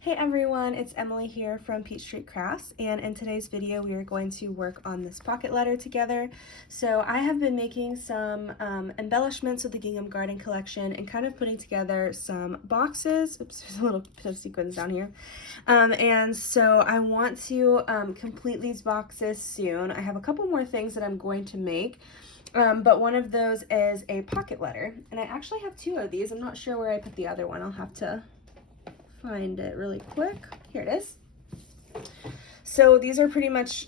Hey everyone, it's Emily here from Peach Street Crafts, and in today's video we are going to work on this pocket letter together. So I have been making some embellishments with the Gingham Garden collection and kind of putting together some boxes. Oops, there's a little bit of sequins down here. And so I want to complete these boxes soon. I have a couple more things that I'm going to make. But one of those is a pocket letter, and I actually have two of these. I'm not sure where I put the other one. I'll have to find it really quick. Here it is. So these are pretty much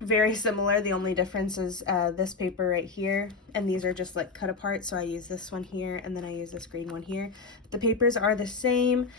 very similar. The only difference is this paper right here, and these are just like cut apart. So I use this one here, and then I use this green one here. The papers are the same,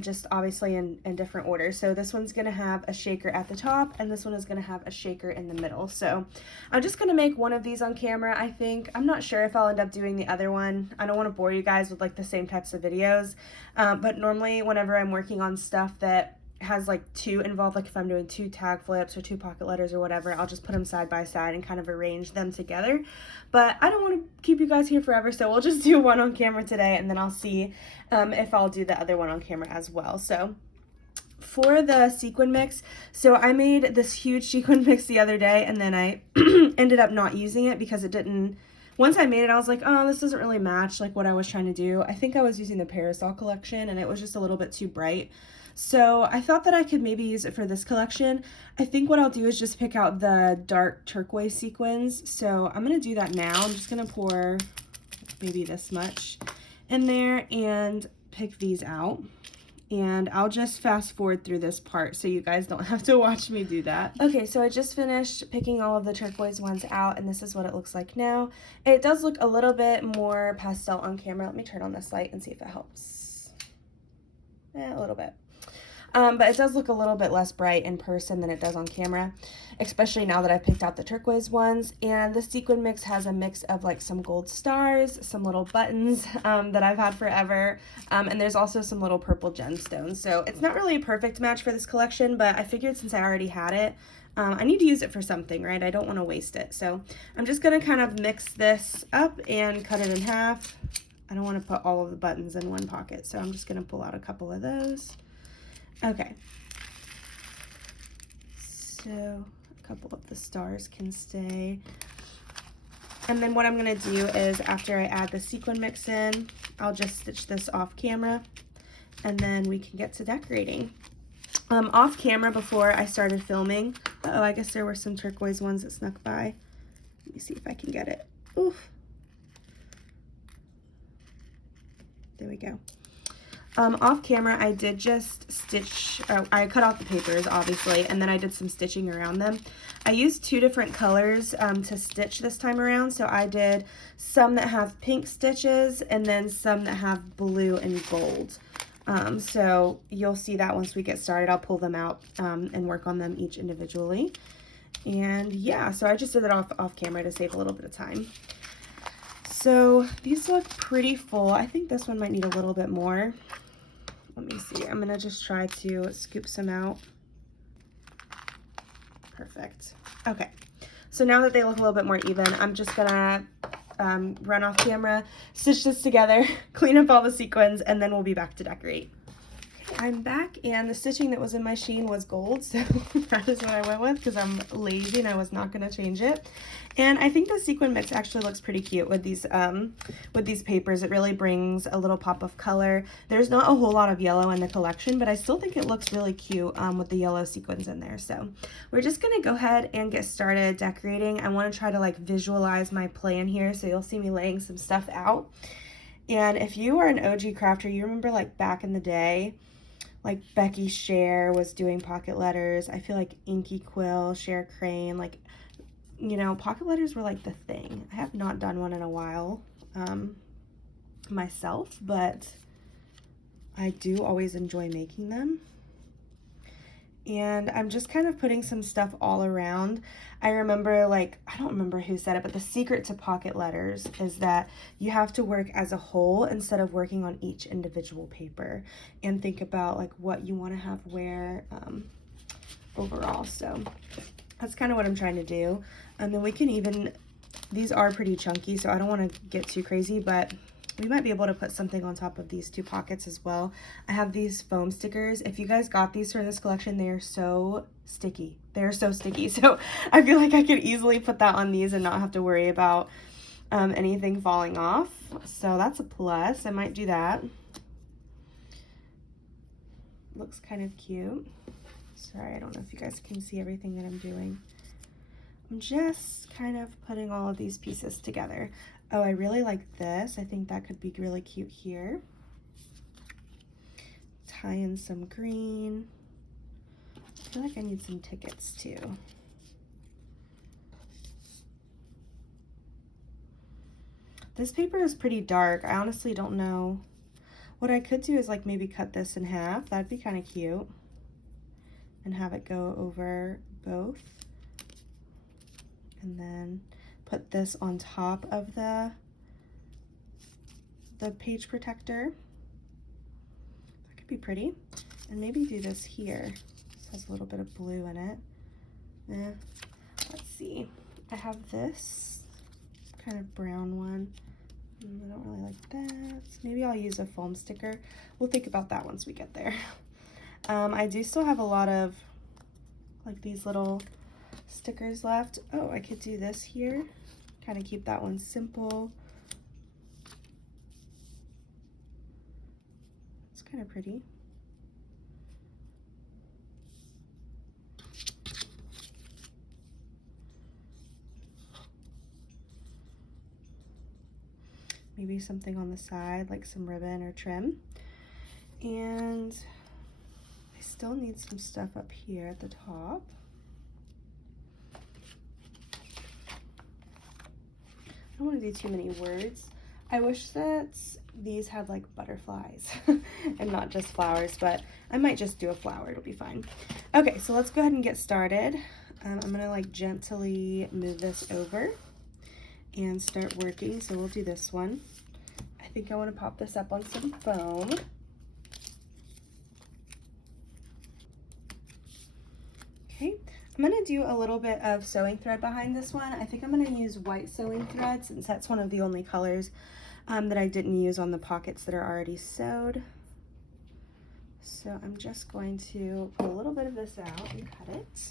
just obviously in different order. So this one's gonna have a shaker at the top, and this one is gonna have a shaker in the middle. So I'm just gonna make one of these on camera, I think. I'm not sure if I'll end up doing the other one. I don't wanna bore you guys with like the same types of videos, but normally whenever I'm working on stuff that has like two involved, like if I'm doing two tag flips or two pocket letters or whatever, I'll just put them side by side and kind of arrange them together. But I don't want to keep you guys here forever, so we'll just do one on camera today, and then I'll see if I'll do the other one on camera as well. So for the sequin mix, so I made this huge sequin mix the other day, and then I ended up not using it because it didn't. Once I made it, I was like, oh, this doesn't really match like what I was trying to do. I think I was using the Parasol collection, and it was just a little bit too bright. So I thought that I could maybe use it for this collection. I think what I'll do is just pick out the dark turquoise sequins. So I'm going to do that now. I'm just going to pour maybe this much in there and pick these out. And I'll just fast forward through this part so you guys don't have to watch me do that. Okay, so I just finished picking all of the turquoise ones out, and this is what it looks like now. It does look a little bit more pastel on camera. Let me turn on this light and see if it helps. A little bit. But it does look a little bit less bright in person than it does on camera, especially now that I've picked out the turquoise ones. And the sequin mix has a mix of like some gold stars, some little buttons that I've had forever, and there's also some little purple gemstones. So it's not really a perfect match for this collection, but I figured since I already had it, I need to use it for something, right? I don't want to waste it. So I'm just going to kind of mix this up and cut it in half. I don't want to put all of the buttons in one pocket, so I'm just going to pull out a couple of those. Okay, so a couple of the stars can stay. And then what I'm gonna do is after I add the sequin mix in, I'll just stitch this off camera, and then we can get to decorating. Off camera before I started filming, I guess there were some turquoise ones that snuck by. Let me see if I can get it. Oof. There we go. Off camera, I did just stitch, I cut out the papers, obviously, and then I did some stitching around them. I used two different colors to stitch this time around, so I did some that have pink stitches and then some that have blue and gold. So you'll see that once we get started. I'll pull them out and work on them each individually. And yeah, so I just did it off camera to save a little bit of time. So these look pretty full. I think this one might need a little bit more. Let me see. I'm gonna just try to scoop some out. Perfect. Okay. So now that they look a little bit more even, I'm just gonna run off camera, stitch this together, clean up all the sequins, and then we'll be back to decorate. I'm back, and the stitching that was in my sheen was gold, so that is what I went with because I'm lazy and I was not going to change it. And I think the sequin mix actually looks pretty cute with these papers. It really brings a little pop of color. There's not a whole lot of yellow in the collection, but I still think it looks really cute with the yellow sequins in there. So we're just going to go ahead and get started decorating. I want to try to like visualize my plan here, so you'll see me laying some stuff out. And if you are an OG crafter, you remember like back in the day, like Becky Cher was doing pocket letters. I feel like Inky Quill, Cher Crane, like, you know, pocket letters were like the thing. I have not done one in a while myself, but I do always enjoy making them. And I'm just kind of putting some stuff all around. I remember, like, I don't remember who said it, but the secret to pocket letters is that you have to work as a whole instead of working on each individual paper, and think about like what you want to have where overall. So that's kind of what I'm trying to do. And then we can even These are pretty chunky, so I don't want to get too crazy, but we might be able to put something on top of these two pockets as well. I have these foam stickers. If you guys got these from this collection, they are so sticky. They're so sticky. So I feel like I could easily put that on these and not have to worry about anything falling off. So that's a plus. I might do that. Looks kind of cute. Sorry, I don't know if you guys can see everything that I'm doing. I'm just kind of putting all of these pieces together. Oh, I really like this. I think that could be really cute here. Tie in some green. I feel like I need some tickets too. This paper is pretty dark. I honestly don't know. What I could do is like maybe cut this in half. That'd be kind of cute. And have it go over both. And then put this on top of the page protector. That could be pretty. And maybe do this here. This has a little bit of blue in it. Let's see. I have this kind of brown one. I don't really like that. Maybe I'll use a foam sticker. We'll think about that once we get there. I do still have a lot of like these little stickers left. Oh, I could do this here. Kind of keep that one simple. It's kind of pretty. Maybe something on the side, like some ribbon or trim. And I still need some stuff up here at the top. I don't want to do too many words. I wish that these had like butterflies and not just flowers, but I might just do a flower. It'll be fine. Okay, so let's go ahead and get started. I'm gonna like gently move this over and start working. So we'll do this one. I think I want to pop this up on some foam. Okay, I'm going to do a little bit of sewing thread behind this one. I think I'm going to use white sewing thread since that's one of the only colors that I didn't use on the pockets that are already sewed. So I'm just going to pull a little bit of this out and cut it.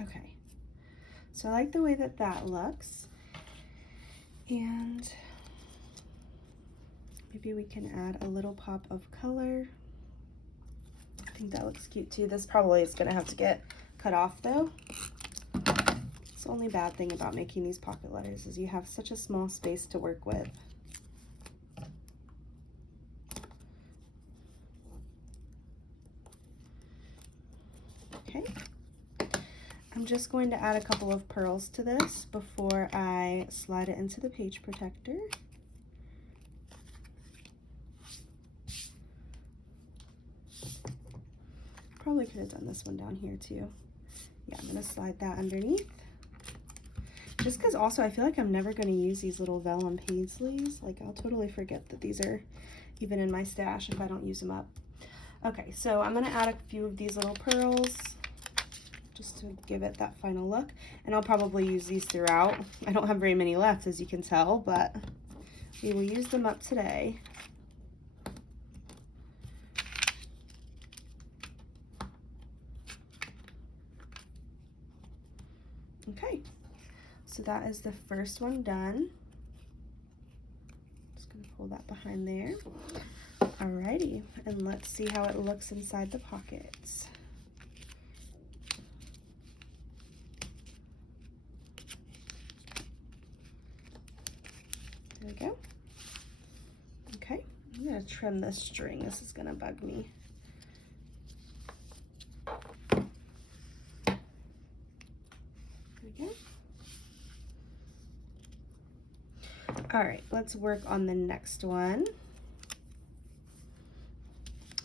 Okay, so I like the way that that looks, and maybe we can add a little pop of color. I think that looks cute too. This probably is gonna have to get cut off though. It's the only bad thing about making these pocket letters is you have such a small space to work with. Okay. I'm just going to add a couple of pearls to this before I slide it into the page protector. Probably could have done this one down here too. Yeah, I'm going to slide that underneath. Just because also I feel like I'm never going to use these little vellum paisleys. Like I'll totally forget that these are even in my stash if I don't use them up. Okay, so I'm going to add a few of these little pearls just to give it that final look. And I'll probably use these throughout. I don't have very many left, as you can tell, but we will use them up today. Okay, so that is the first one done. Just gonna pull that behind there. Alrighty, and let's see how it looks inside the pockets. There we go. Okay, I'm gonna trim this string. This is gonna bug me. There we go. All right, let's work on the next one.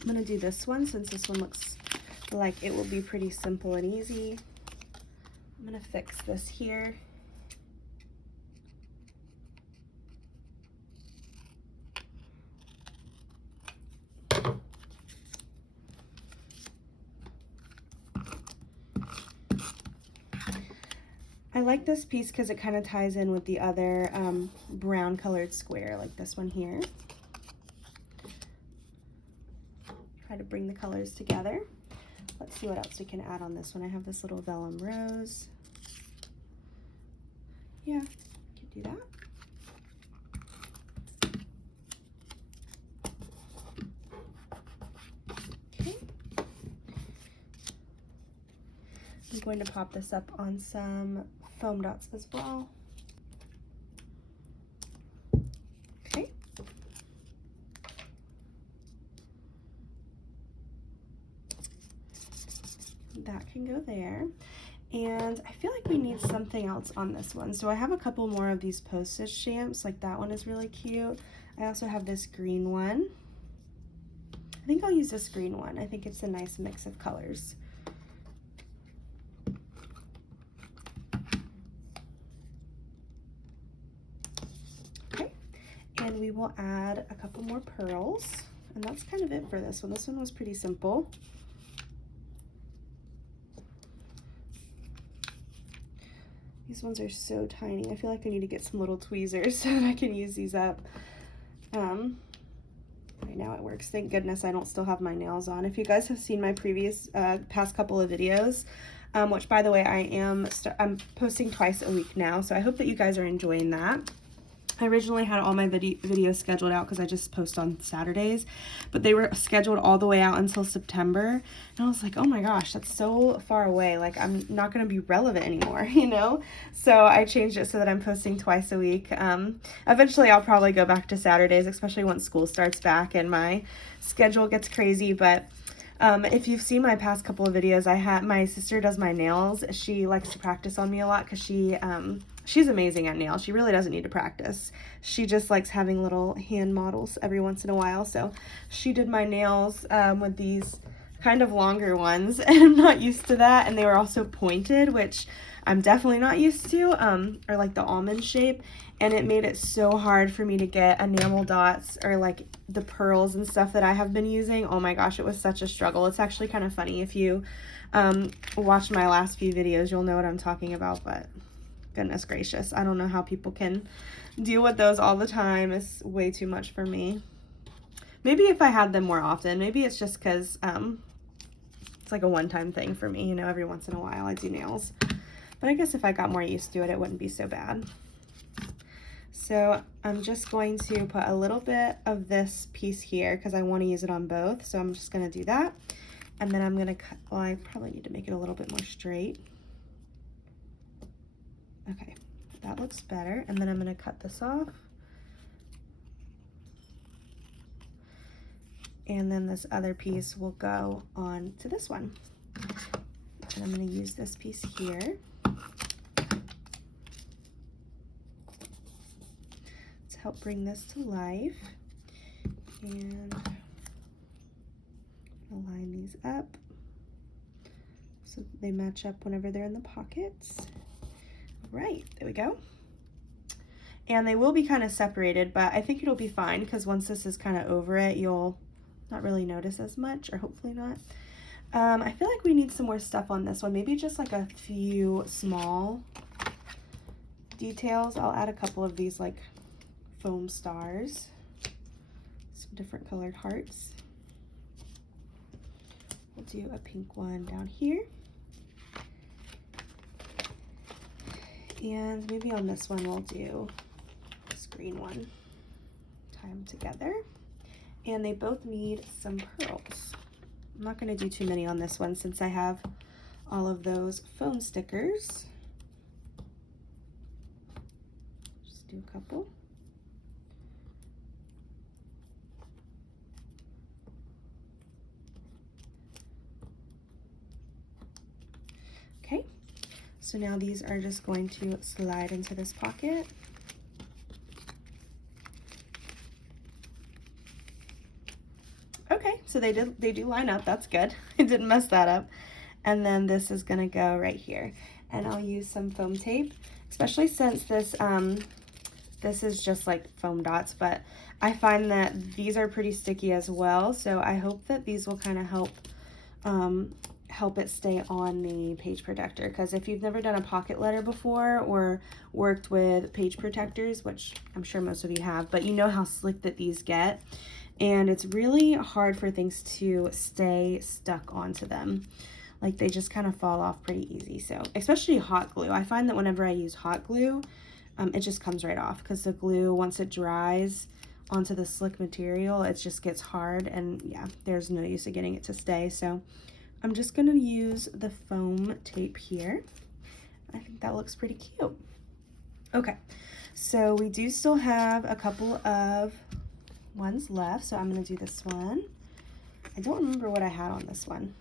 I'm gonna do this one since this one looks like it will be pretty simple and easy. I'm gonna fix this here. I like this piece because it kind of ties in with the other brown colored square, like this one here. Try to bring the colors together. Let's see what else we can add on this one. I have this little vellum rose. Yeah, could do that. Okay. I'm going to pop this up on some foam dots as well. Okay. That can go there. And I feel like we need something else on this one. So I have a couple more of these postage stamps, like that one is really cute. I also have this green one. I think I'll use this green one. I think it's a nice mix of colors. Okay, and we will add a couple more pearls. And that's kind of it for this one. This one was pretty simple. These ones are so tiny. I feel like I need to get some little tweezers so that I can use these up. Right now it works. Thank goodness I don't still have my nails on. If you guys have seen my previous past couple of videos, which by the way I'm posting twice a week now, so I hope that you guys are enjoying that. I originally had all my videos scheduled out because I just post on Saturdays, but they were scheduled all the way out until September. And I was like, oh my gosh, that's so far away. Like, I'm not going to be relevant anymore, you know? So I changed it so that I'm posting twice a week. Eventually, I'll probably go back to Saturdays, especially once school starts back and my schedule gets crazy. But if you've seen my past couple of videos, my sister does my nails. She likes to practice on me a lot because she's amazing at nails. She really doesn't need to practice. She just likes having little hand models every once in a while. So she did my nails with these kind of longer ones, and I'm not used to that. And they were also pointed, which I'm definitely not used to, or like the almond shape. And it made it so hard for me to get enamel dots or like the pearls and stuff that I have been using. Oh my gosh, it was such a struggle. It's actually kind of funny. If you watch my last few videos, you'll know what I'm talking about, but goodness gracious, I don't know how people can deal with those all the time. It's way too much for me. Maybe if I had them more often, maybe it's just because it's like a one-time thing for me, you know, every once in a while I do nails. But I guess if I got more used to it, it wouldn't be so bad. So I'm just going to put a little bit of this piece here because I want to use it on both. So I'm just going to do that. And then I'm going to cut, well, I probably need to make it a little bit more straight. Okay, that looks better. And then I'm going to cut this off. And then this other piece will go on to this one. And I'm going to use this piece here. To help bring this to life. And align these up so that they match up whenever they're in the pockets. Right, there we go. And they will be kind of separated, but I think it'll be fine because once this is kind of over it, you'll not really notice as much, or hopefully not. I feel like we need some more stuff on this one. Maybe just like a few small details. I'll add a couple of these like foam stars, some different colored hearts. We'll do a pink one down here. And maybe on this one we'll do this green one. Tie them together. And they both need some pearls. I'm not going to do too many on this one since I have all of those foam stickers. Just do a couple. Okay, so now these are just going to slide into this pocket. Okay, so they do line up. That's good. I didn't mess that up. And then this is gonna go right here. and I'll use some foam tape, especially since this is just like foam dots, but I find that these are pretty sticky as well, so I hope that these will kind of help it stay on the page protector, because if you've never done a pocket letter before or worked with page protectors, which I'm sure most of you have, but you know how slick that these get, and it's really hard for things to stay stuck onto them. Like, they just kind of fall off pretty easy. So especially hot glue, I find that whenever I use hot glue, it just comes right off, because the glue, once it dries onto the slick material, it just gets hard, and yeah, there's no use of getting it to stay. So I'm just gonna use the foam tape here. I think that looks pretty cute. Okay, so we do still have a couple of ones left, so I'm gonna do this one. I don't remember what I had on this one.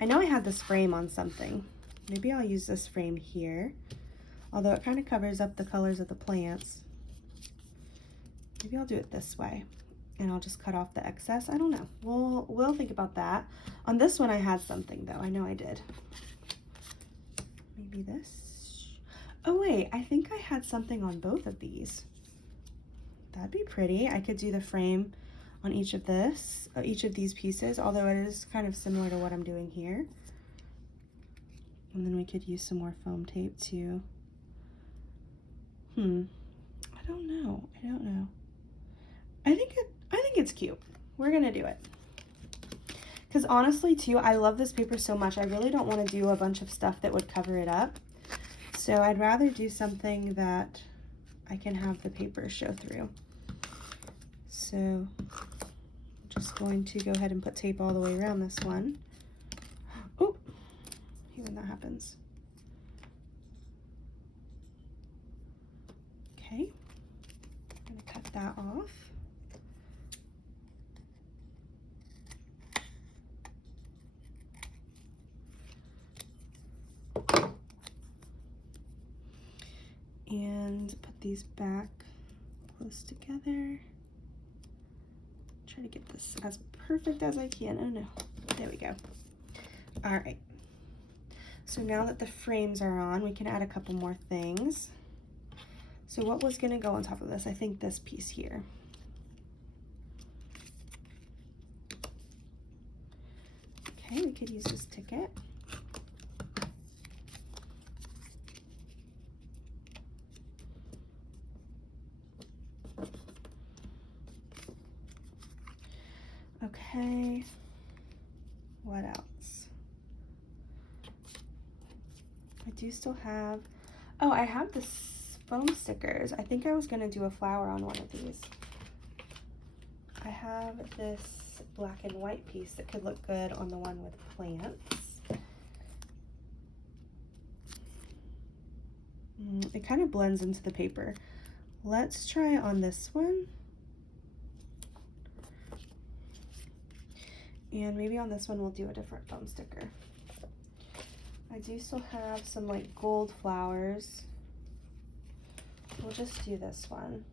I know I had this frame on something. Maybe I'll use this frame here, although it kind of covers up the colors of the plants. Maybe I'll do it this way, and I'll just cut off the excess. I don't know. We'll think about that. On this one I had something though. I know I did. Maybe this. Oh wait, I think I had something on both of these. That'd be pretty. I could do the frame on each of these pieces, although it is kind of similar to what I'm doing here. And then we could use some more foam tape too. I don't know. I think it's cute. We're gonna do it. Because honestly too, I love this paper so much, I really don't want to do a bunch of stuff that would cover it up. So I'd rather do something that I can have the paper show through. So I'm just going to go ahead and put tape all the way around this one. Oh, I hate when that happens. Okay, I'm gonna cut that off. And put these back close together. Try to get this as perfect as I can. Oh no, there we go. All right, so now that the frames are on, we can add a couple more things. So what was gonna go on top of this? I think this piece here. Okay, we could use this ticket. Okay, what else? I do still have, oh, I have this foam stickers. I think I was gonna do a flower on one of these. I have this black and white piece that could look good on the one with plants. It kind of blends into the paper. Let's try it on this one. And maybe on this one we'll do a different foam sticker. I do still have some like gold flowers. We'll just do this one.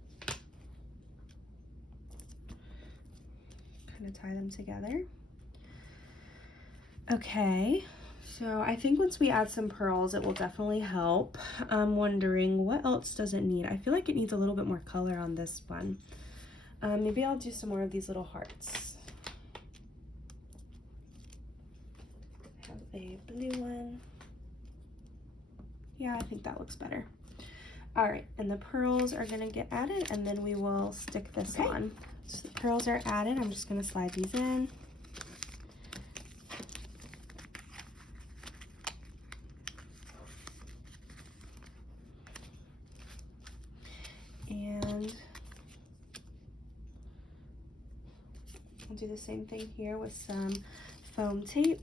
Kind of tie them together. Okay, so I think once we add some pearls, it will definitely help. I'm wondering what else does it need? I feel like it needs a little bit more color on this one. Maybe I'll do some more of these little hearts. A blue one. Yeah, I think that looks better. All right, and the pearls are gonna get added, and then we will stick this on. So the pearls are added. I'm just gonna slide these in. And I'll do the same thing here with some foam tape.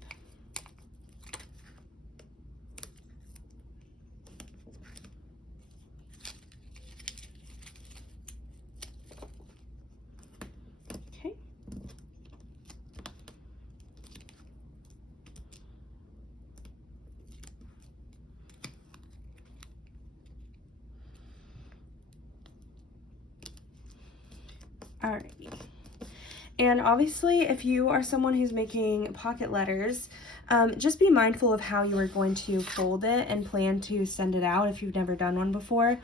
Alrighty, And obviously, if you are someone who's making pocket letters, just be mindful of how you are going to fold it and plan to send it out if you've never done one before.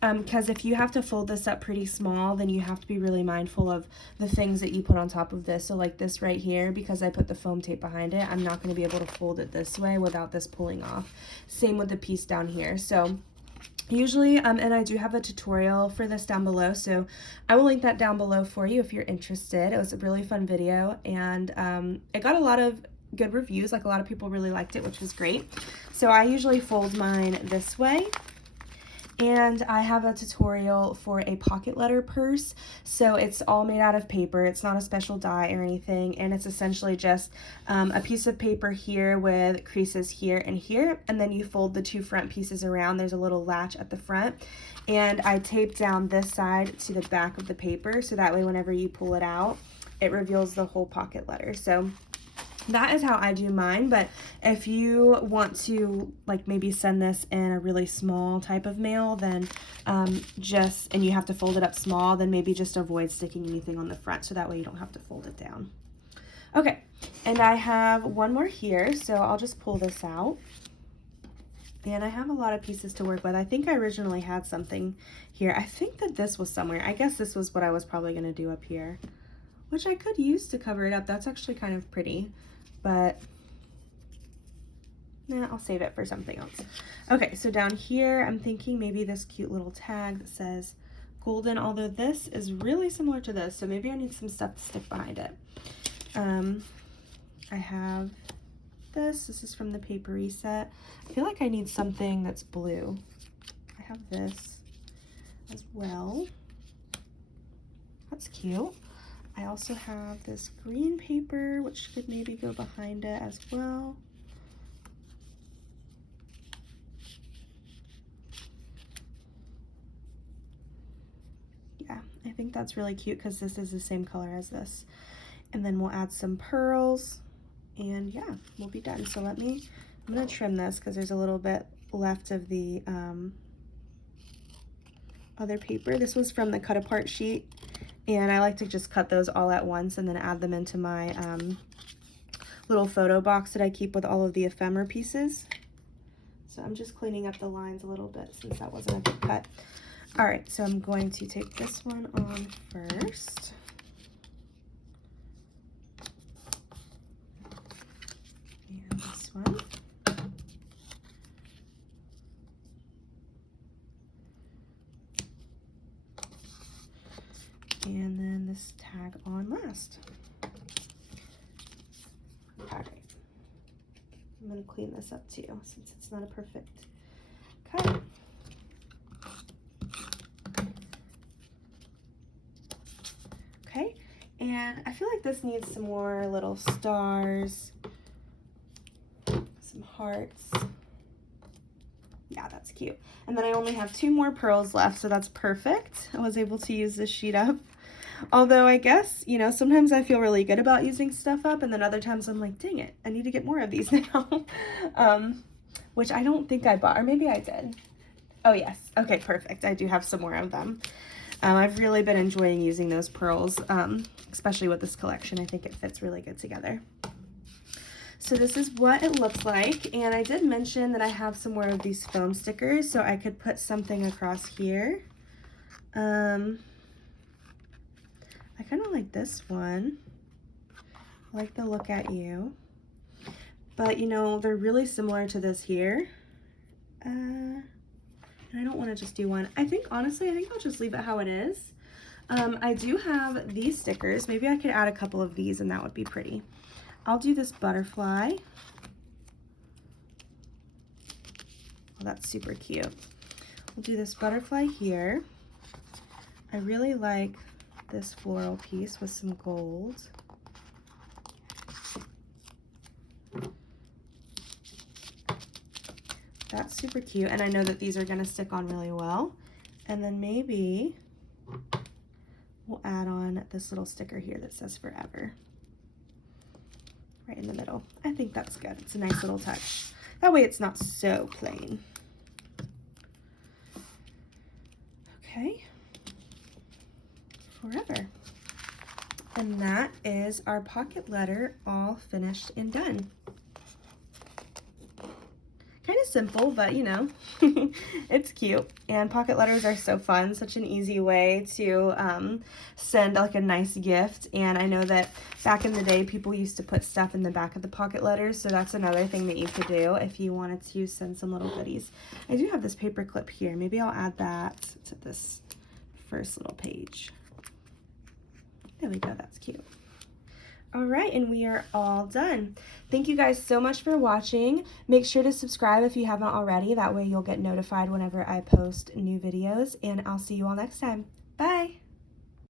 Because if you have to fold this up pretty small, then you have to be really mindful of the things that you put on top of this. So like this right here, because I put the foam tape behind it, I'm not going to be able to fold it this way without this pulling off. Same with the piece down here. So usually, and I do have a tutorial for this down below, so I will link that down below for you if you're interested. It was a really fun video, and it got a lot of good reviews. Like, a lot of people really liked it, which was great. So I usually fold mine this way. And I have a tutorial for a pocket letter purse. So it's all made out of paper. It's not a special dye or anything. And it's essentially just a piece of paper here with creases here and here. And then you fold the two front pieces around. There's a little latch at the front. And I tape down this side to the back of the paper. So that way whenever you pull it out, it reveals the whole pocket letter. So that is how I do mine, but if you want to like maybe send this in a really small type of mail, then and you have to fold it up small, then maybe just avoid sticking anything on the front so that way you don't have to fold it down. Okay, and I have one more here, so I'll just pull this out. And I have a lot of pieces to work with. I think I originally had something here. I think that this was somewhere. I guess this was what I was probably going to do up here, which I could use to cover it up. That's actually kind of pretty. But nah, I'll save it for something else. Okay, so down here, I'm thinking maybe this cute little tag that says golden, although this is really similar to this, so maybe I need some stuff to stick behind it. I have this. This is from the papery set. I feel like I need something that's blue. I have this as well. That's cute. I also have this green paper, which could maybe go behind it as well. Yeah, I think that's really cute because this is the same color as this. And then we'll add some pearls, and yeah, we'll be done. So I'm gonna trim this because there's a little bit left of the other paper. This was from the cut apart sheet. And I like to just cut those all at once and then add them into my little photo box that I keep with all of the ephemera pieces. So I'm just cleaning up the lines a little bit since that wasn't a big cut. All right, so I'm going to take this one on first. And this one. And then this tag on last. All right. I'm going to clean this up too, since it's not a perfect cut. Okay, and I feel like this needs some more little stars, some hearts. Yeah, that's cute. And then I only have 2 more pearls left, so that's perfect. I was able to use this sheet up. Although I guess, you know, sometimes I feel really good about using stuff up, and then other times I'm like, dang it, I need to get more of these now. Which I don't think I bought, or maybe I did. Oh yes, okay, perfect. I do have some more of them. I've really been enjoying using those pearls, especially with this collection. I think it fits really good together. So this is what it looks like, and I did mention that I have some more of these foam stickers, so I could put something across here. I kind of like this one. I like the look at you. But, you know, they're really similar to this here. And I don't want to just do one. Honestly, I think I'll just leave it how it is. I do have these stickers. Maybe I could add a couple of these and that would be pretty. I'll do this butterfly. Oh, that's super cute. We'll do this butterfly here. I really like this floral piece with some gold. That's super cute, and I know that these are gonna stick on really well. And then maybe we'll add on this little sticker here that says forever. Right in the middle. I think that's good. It's a nice little touch. That way it's not so plain. Okay. Forever. And that is our pocket letter all finished and done. Kind of simple, but you know, it's cute. And pocket letters are so fun, such an easy way to send like a nice gift. And I know that back in the day, people used to put stuff in the back of the pocket letters, so that's another thing that you could do if you wanted to send some little goodies. I do have this paper clip here. Maybe I'll add that to this first little page. There we go, that's cute. All right, and we are all done. Thank you guys so much for watching. Make sure to subscribe if you haven't already. That way you'll get notified whenever I post new videos, and I'll see you all next time. Bye.